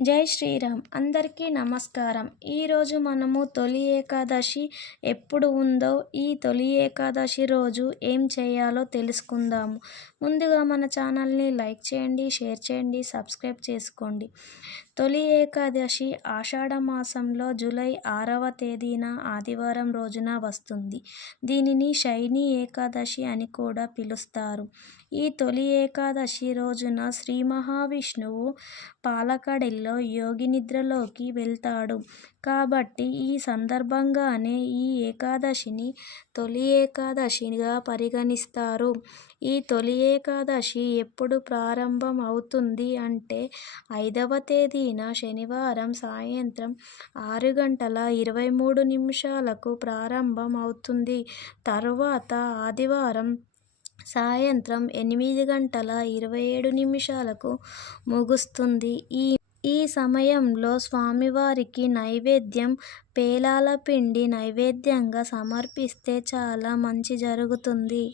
జై శ్రీరామ్! అందరికీ నమస్కారం. ఈరోజు మనము తొలి ఏకాదశి ఎప్పుడు ఉందో, ఈ తొలి ఏకాదశి రోజు ఏం చేయాలో తెలుసుకుందాము. ముందుగా మన ఛానల్ని లైక్ చేయండి, షేర్ చేయండి, సబ్స్క్రైబ్ చేసుకోండి. తొలి ఏకాదశి ఆషాఢ మాసంలో జూలై 6వ తేదీన ఆదివారం రోజున వస్తుంది. దీనిని శయని ఏకాదశి అని కూడా పిలుస్తారు. ఈ తొలి ఏకాదశి రోజున శ్రీ మహావిష్ణువు పాలకడలిలో యోగినిద్రలోకి వెళ్తాడు. కాబట్టి ఈ సందర్భంగానే ఈ ఏకాదశిని తొలి ఏకాదశిగా పరిగణిస్తారు. ఈ తొలి ఏకాదశి ఎప్పుడు ప్రారంభం అవుతుంది అంటే 5వ తేదీన శనివారం సాయంత్రం 6:23 ప్రారంభం అవుతుంది. తరువాత ఆదివారం సాయంత్రం 8:27 ముగుస్తుంది. ఈ సమయంలో స్వామివారికి నైవేద్యం పేలాల పిండి నైవేద్యంగా సమర్పిస్తే చాలా మంచి జరుగుతుంది.